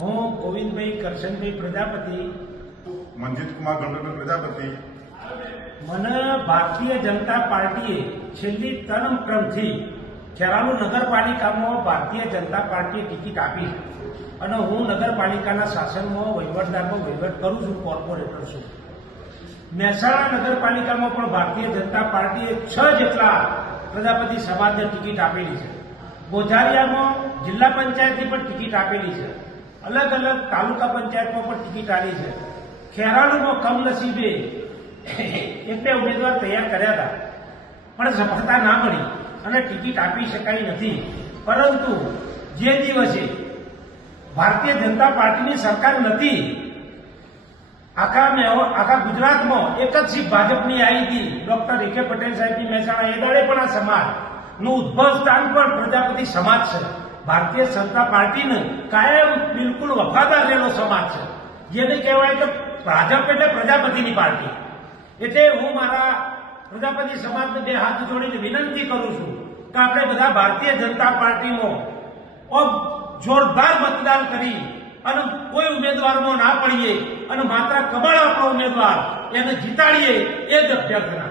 હું ગોવિંદભાઈ કરશનભાઈ પ્રજાપતિ, મંજીત કુમાર ગણપતભાઈ પ્રજાપતિ. મને ભારતીય જનતા પાર્ટીએ છેલ્લી ત્રણ ક્રમથી ખેરાલુ નગરપાલિકામાં ભારતીય જનતા પાર્ટીએ ટિકિટ આપી અને હું નગરપાલિકાના શાસનમાં વહીવટદારમાં વહીવટ કરું છું, કોર્પોરેટર છું. મહેસાણા નગરપાલિકામાં પણ ભારતીય જનતા પાર્ટીએ 6 જેટલા પ્રજાપતિ સમાજને ટિકિટ આપેલી છે. ગોઝારિયામાં જિલ્લા પંચાયતની પણ ટિકિટ આપેલી છે. અલગ અલગ તાલુકા પંચાયતમાં પણ ટિકિટ આપી છે. ખેરાલુમાં કમનસીબે એટલે ઉમેદવાર તૈયાર કર્યા હતા, પણ સફળતા ના મળી અને ટિકિટ આપી શકાઈ નથી. પરંતુ જે દિવસે ભારતીય જનતા પાર્ટીની સરકાર નથી, આખા ગુજરાતમાં એક જ સીટ ભાજપની આવી હતી, ડોક્ટર એ.કે. પટેલ સાહેબની મહેસાણા, એ દાડે પણ આ સમાજનું ઉદ્ભવ સ્થાન પણ પ્રજાપતિ સમાજ છે. ભારતીય જનતા પાર્ટીને કાયમ બિલકુલ વફાદાર રહેલો સમાજ છે, જેને કહેવાય કે ભાજપ એટલે પ્રજાપતિની પાર્ટી. એટલે હું મારા પ્રજાપતિ સમાજને 2 હાથ જોડીને વિનંતી કરું છું કે આપણે બધા ભારતીય જનતા પાર્ટીમાં જોરદાર મતદાન કરી અને કોઈ ઉમેદવારમાં ના પડીએ અને માત્ર કમળ આપણો ઉમેદવાર એને જીતાડીએ, એ જ અભ્યર્થના.